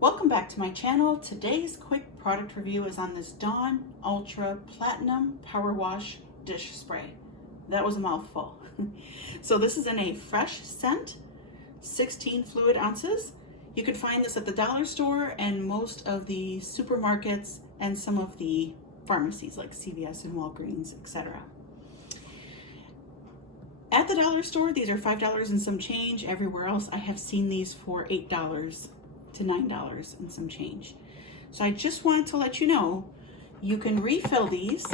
Welcome back to my channel. Today's quick product review is on this Dawn Ultra Platinum Power Wash Dish Spray. That was a mouthful. So this is in a fresh scent, 16 fluid ounces. You can find this at the dollar store and most of the supermarkets and some of the pharmacies like CVS and Walgreens, etc. At the dollar store, these are $5 and some change. Everywhere else, I have seen these for $8 to $9 and some change. So I just wanted to let you know, you can refill these.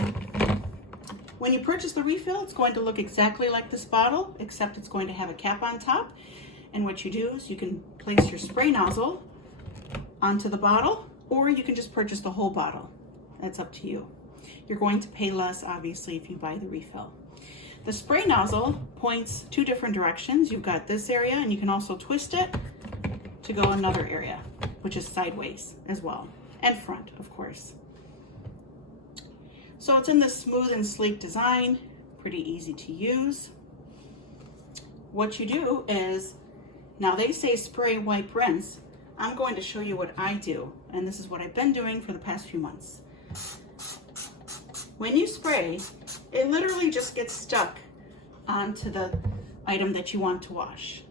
When you purchase the refill, it's going to look exactly like this bottle, except it's going to have a cap on top. And what you do is you can place your spray nozzle onto the bottle, or you can just purchase the whole bottle. That's up to you. You're going to pay less, obviously, if you buy the refill. The spray nozzle points two different directions. You've got this area, and you can also twist it to go another area, which is sideways as well, and front, of course. So it's in this smooth and sleek design, pretty easy to use. What you do is, now they say spray, wipe, rinse. I'm going to show you what I do, and this is what I've been doing for the past few months. When you spray, it literally just gets stuck onto the item that you want to wash.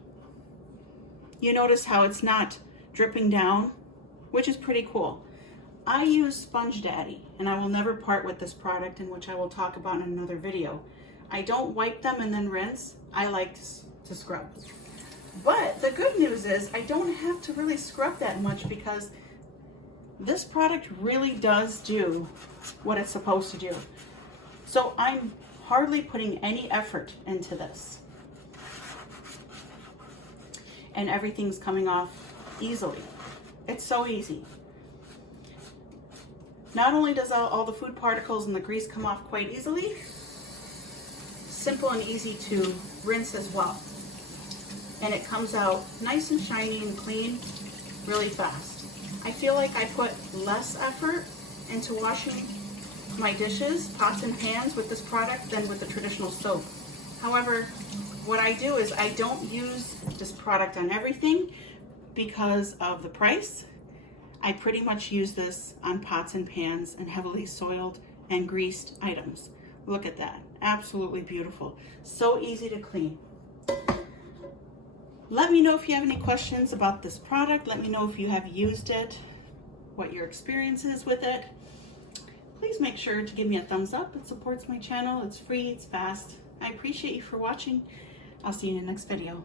You notice how it's not dripping down, which is pretty cool. I use Sponge Daddy, and I will never part with this product, in which I will talk about in another video. I don't wipe them and then rinse. I like to scrub. But the good news is I don't have to really scrub that much, because this product really does do what it's supposed to do. So I'm hardly putting any effort into this. And everything's coming off easily. It's so easy. Not only does all the food particles and the grease come off quite easily, simple and easy to rinse as well. And it comes out nice and shiny and clean really fast. I feel like I put less effort into washing my dishes, pots and pans with this product than with the traditional soap. However, what I do is I don't use this product on everything because of the price. I pretty much use this on pots and pans and heavily soiled and greased items. Look at that, absolutely beautiful. So easy to clean. Let me know if you have any questions about this product. Let me know if you have used it, what your experience is with it. Please make sure to give me a thumbs up. It supports my channel. It's free, it's fast. I appreciate you for watching. I'll see you in the next video.